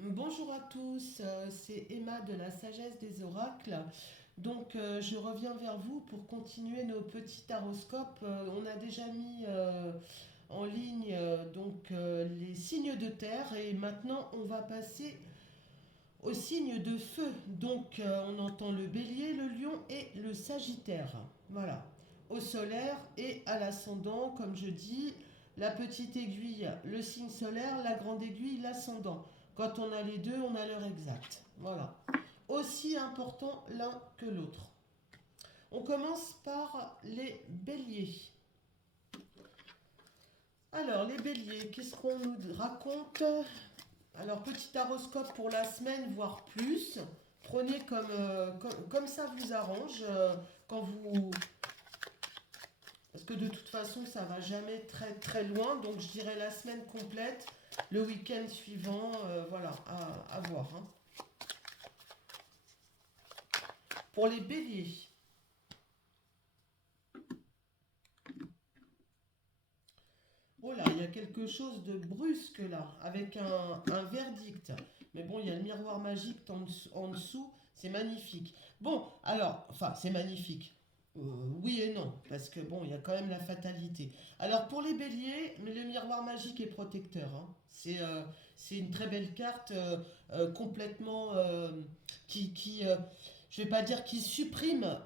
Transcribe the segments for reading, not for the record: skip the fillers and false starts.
Bonjour à tous, c'est Emma de la Sagesse des Oracles. Je reviens vers vous pour continuer nos petits taroscopes. On a déjà mis en ligne les signes de terre et maintenant on va passer aux signes de feu. On entend le bélier, le lion et le sagittaire. Voilà. Au solaire et à l'ascendant, comme je dis, la petite aiguille, le signe solaire, la grande aiguille, l'ascendant. Quand on a les deux, on a l'heure exacte. Voilà. Aussi important l'un que l'autre. On commence par les béliers. Alors, les béliers, qu'est-ce qu'on nous raconte? Alors, petit horoscope pour la semaine, voire plus. Prenez comme ça vous arrange. Quand vous... Parce que de toute façon, ça va jamais très très loin. Donc, je dirais la semaine complète, le week-end suivant. Voilà, à voir, hein. Pour les béliers. Oh là, il y a quelque chose de brusque là, avec un verdict. Mais bon, il y a le miroir magique en dessous, c'est magnifique. Bon, alors, enfin, c'est magnifique. Oui et non, parce que bon, il y a quand même la fatalité. Alors pour les béliers, mais le miroir magique est protecteur, hein. C'est une très belle carte complètement je vais pas dire qui supprime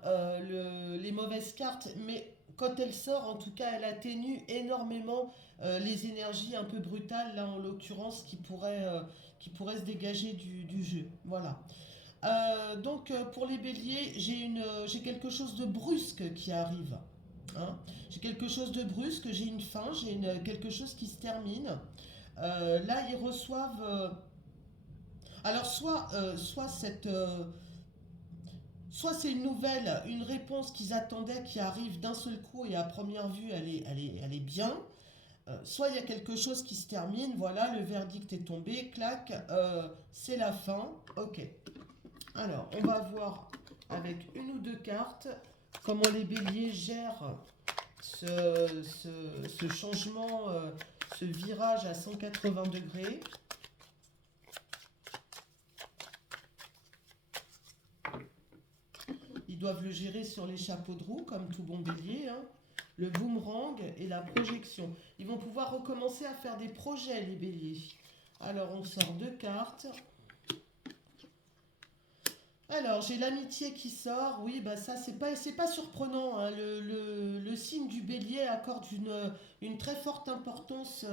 les mauvaises cartes, mais quand elle sort, en tout cas, elle atténue énormément les énergies un peu brutales, là en l'occurrence, qui pourraient se dégager du jeu. Voilà. Pour les béliers, j'ai quelque chose de brusque qui arrive, hein. J'ai quelque chose de brusque, j'ai une fin, quelque chose qui se termine. Là, ils reçoivent. Alors, soit c'est une nouvelle, une réponse qu'ils attendaient qui arrive d'un seul coup et à première vue, elle est bien. Soit il y a quelque chose qui se termine, voilà, le verdict est tombé, clac, c'est la fin, ok. Alors, on va voir avec une ou deux cartes comment les béliers gèrent ce changement, ce virage à 180 degrés. Ils doivent le gérer sur les chapeaux de roue, comme tout bon bélier, hein. Le boomerang et la projection. Ils vont pouvoir recommencer à faire des projets, les béliers. Alors, on sort deux cartes. Alors, j'ai l'amitié qui sort. Oui, bah ça, c'est pas surprenant, hein. Le signe du bélier accorde une très forte importance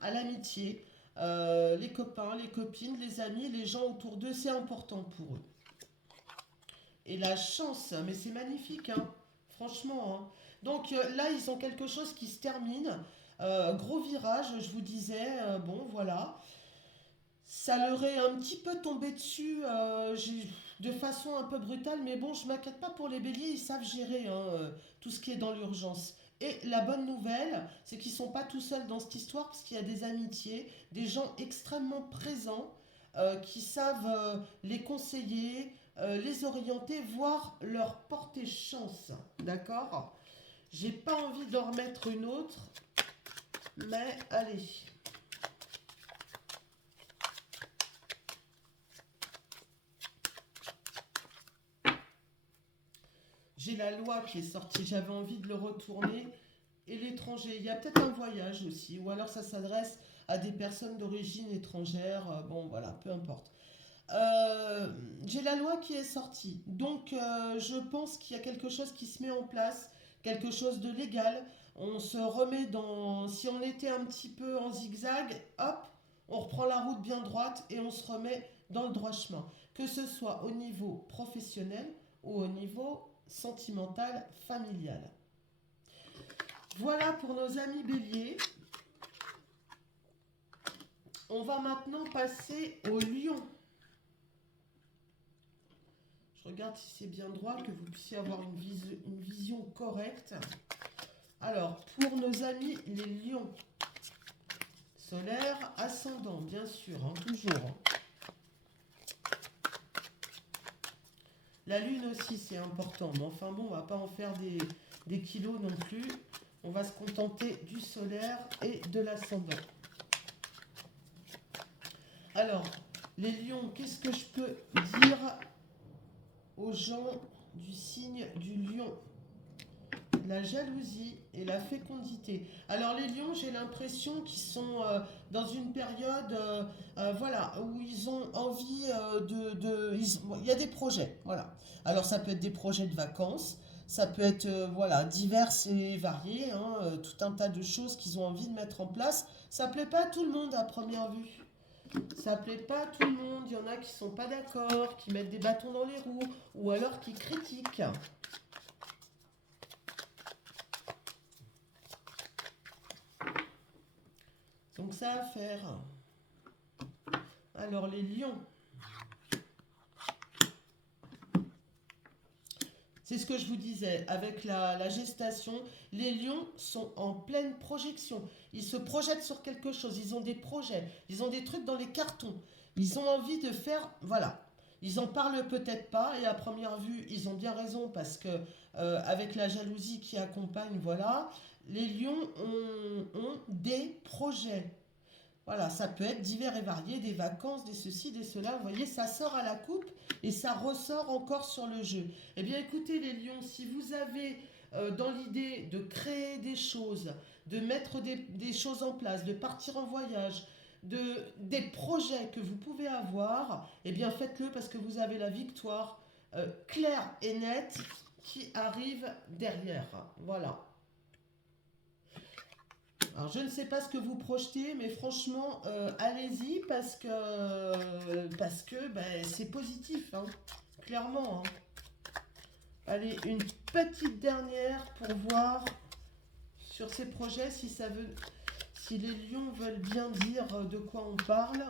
à l'amitié. Les copains, les copines, les amis, les gens autour d'eux, c'est important pour eux. Et la chance, mais c'est magnifique, hein. Franchement, hein. Là, ils ont quelque chose qui se termine. Gros virage, je vous disais. Bon, voilà. Ça leur est un petit peu tombé dessus de façon un peu brutale, mais bon, je m'inquiète pas pour les béliers, ils savent gérer, hein, tout ce qui est dans l'urgence. Et la bonne nouvelle, c'est qu'ils sont pas tout seuls dans cette histoire, parce qu'il y a des amitiés, des gens extrêmement présents qui savent les conseiller, les orienter, voire leur porter chance. D'accord? J'ai pas envie d'en remettre une autre, mais allez. J'ai la loi qui est sortie, j'avais envie de le retourner. Et l'étranger, il y a peut-être un voyage aussi, ou alors ça s'adresse à des personnes d'origine étrangère, bon voilà, peu importe. J'ai la loi qui est sortie, je pense qu'il y a quelque chose qui se met en place, quelque chose de légal. On se remet dans... Si on était un petit peu en zigzag, hop, on reprend la route bien droite et on se remet dans le droit chemin. Que ce soit au niveau professionnel ou au niveau sentimental, familial. Voilà pour nos amis béliers. On va maintenant passer au lion. Je regarde si c'est bien droit, que vous puissiez avoir une vision correcte. Alors, pour nos amis les lions, solaire, ascendant, bien sûr, hein, toujours, hein. La lune aussi, c'est important. Mais enfin bon, on va pas en faire des kilos non plus. On va se contenter du solaire et de l'ascendant. Alors, Les lions, qu'est-ce que je peux dire aux gens du signe du lion? La jalousie et la fécondité. Alors les lions, j'ai l'impression qu'ils sont dans une période voilà, où ils ont envie il y a des projets. Voilà. Alors ça peut être des projets de vacances, ça peut être voilà, divers et variés, hein, tout un tas de choses qu'ils ont envie de mettre en place. Ça plaît pas à tout le monde à première vue. Ça plaît pas à tout le monde. Il y en a qui sont pas d'accord, qui mettent des bâtons dans les roues, ou alors qui critiquent. Donc ça à faire. Alors les lions, c'est ce que je vous disais, avec la gestation, les lions sont en pleine projection. Ils se projettent sur quelque chose, ils ont des projets, ils ont des trucs dans les cartons. Ils ont envie de faire, voilà. Ils en parlent peut-être pas et à première vue, ils ont bien raison parce que avec la jalousie qui accompagne, voilà, les lions ont des projets. Voilà, ça peut être divers et varié, des vacances, des ceci, des cela. Vous voyez, ça sort à la coupe et ça ressort encore sur le jeu. Eh bien, écoutez les lions, si vous avez dans l'idée de créer des choses, de mettre des choses en place, de partir en voyage, des projets que vous pouvez avoir, eh bien faites-le parce que vous avez la victoire claire et nette qui arrive derrière. Voilà. Alors, je ne sais pas ce que vous projetez, mais franchement, allez-y parce que ben, c'est positif, hein, clairement. Hein. Allez, une petite dernière pour voir sur ces projets si les lions veulent bien dire de quoi on parle.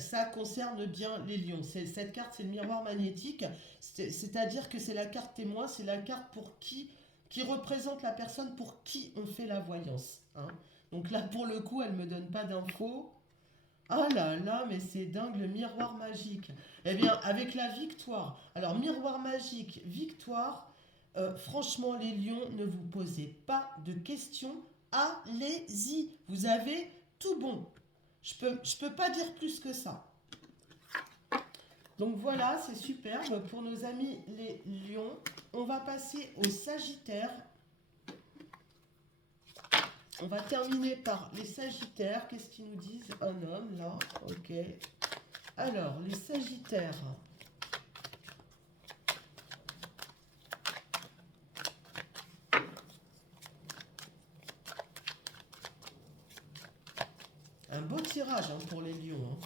Ça concerne bien les lions. Cette carte, c'est le miroir magnétique. C'est-à-dire que c'est la carte témoin, c'est la carte qui représente la personne pour qui on fait la voyance. Hein. Donc là, pour le coup, elle ne me donne pas d'infos. Ah là là, mais c'est dingue, le miroir magique. Eh bien, avec la victoire. Alors, miroir magique, victoire. Franchement, les lions, ne vous posez pas de questions. Allez-y. Vous avez tout bon. Je peux pas dire plus que ça. Donc voilà, c'est superbe pour nos amis les lions. On va passer au Sagittaire. On va terminer par les Sagittaires. Qu'est-ce qu'ils nous disent? Un homme, là. Ok. Alors, les Sagittaires. Un beau tirage hein, pour les lions. Hein.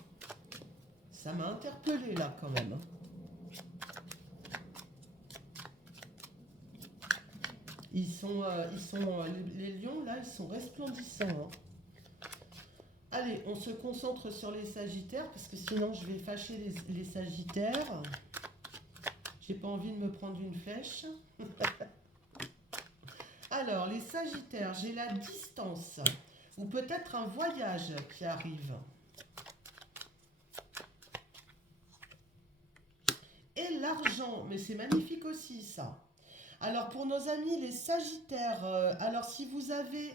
Ça m'a interpellé là quand même. Hein. Les lions là, ils sont resplendissants. Hein. Allez, on se concentre sur les Sagittaires parce que sinon je vais fâcher les Sagittaires. J'ai pas envie de me prendre une flèche. Alors, les Sagittaires, j'ai la distance ou peut-être un voyage qui arrive. Et l'argent, mais c'est magnifique aussi ça. Alors pour nos amis les Sagittaires, alors si vous avez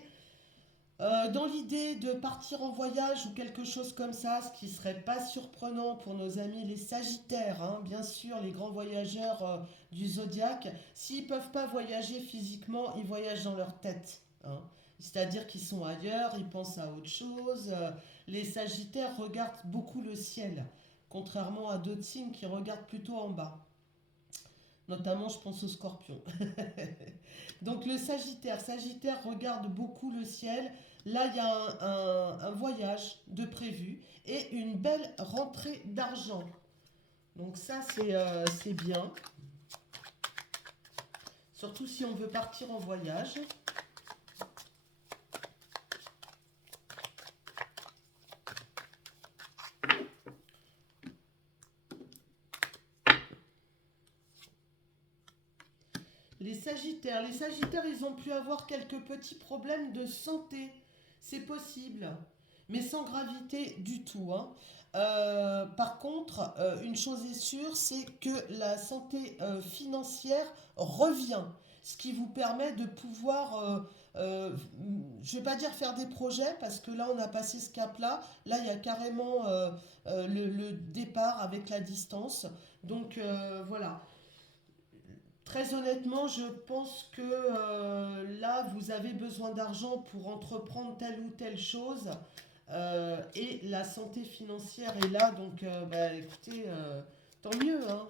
dans l'idée de partir en voyage ou quelque chose comme ça, ce qui serait pas surprenant pour nos amis les Sagittaires, hein, bien sûr les grands voyageurs du zodiaque, s'ils peuvent pas voyager physiquement, ils voyagent dans leur tête. Hein. C'est-à-dire qu'ils sont ailleurs, ils pensent à autre chose. Les Sagittaires regardent beaucoup le ciel, contrairement à d'autres signes qui regardent plutôt en bas. Notamment, je pense au scorpion. Donc le Sagittaire regarde beaucoup le ciel. Là, il y a un voyage de prévu et une belle rentrée d'argent. Donc ça, c'est bien. Surtout si on veut partir en voyage. Les Sagittaires, ils ont pu avoir quelques petits problèmes de santé. C'est possible, mais sans gravité du tout. Hein. Par contre, une chose est sûre, c'est que la santé financière revient, ce qui vous permet de pouvoir je vais pas dire faire des projets parce que là on a passé ce cap-là. Là il y a carrément le départ avec la distance. Donc voilà. Très honnêtement, je pense que là vous avez besoin d'argent pour entreprendre telle ou telle chose. Et la santé financière est là. Donc bah, écoutez, tant mieux, hein.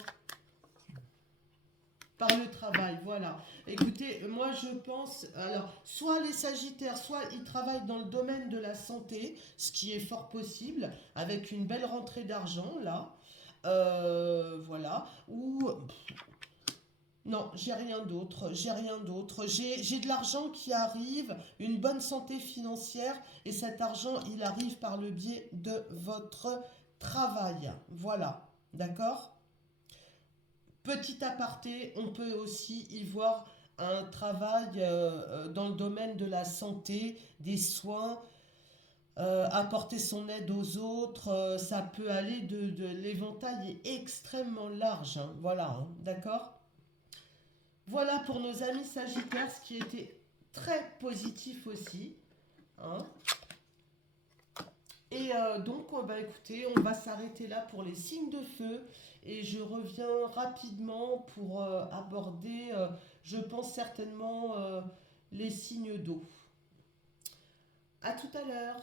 Par le travail, voilà. Écoutez, moi je pense, alors, soit les Sagittaires, soit ils travaillent dans le domaine de la santé, ce qui est fort possible, avec une belle rentrée d'argent, là. Voilà. Ou, non, j'ai rien d'autre, j'ai rien d'autre. J'ai de l'argent qui arrive, une bonne santé financière, et cet argent, il arrive par le biais de votre travail. Voilà. D'accord? Petit aparté, on peut aussi y voir un travail dans le domaine de la santé, des soins, apporter son aide aux autres, ça peut aller l'éventail est extrêmement large, hein, voilà, hein, d'accord? Voilà pour nos amis Sagittaires, ce qui était très positif aussi, hein. Et donc, bah, écoutez, on va s'arrêter là pour les signes de feu et je reviens rapidement pour aborder, je pense certainement, les signes d'eau. À tout à l'heure.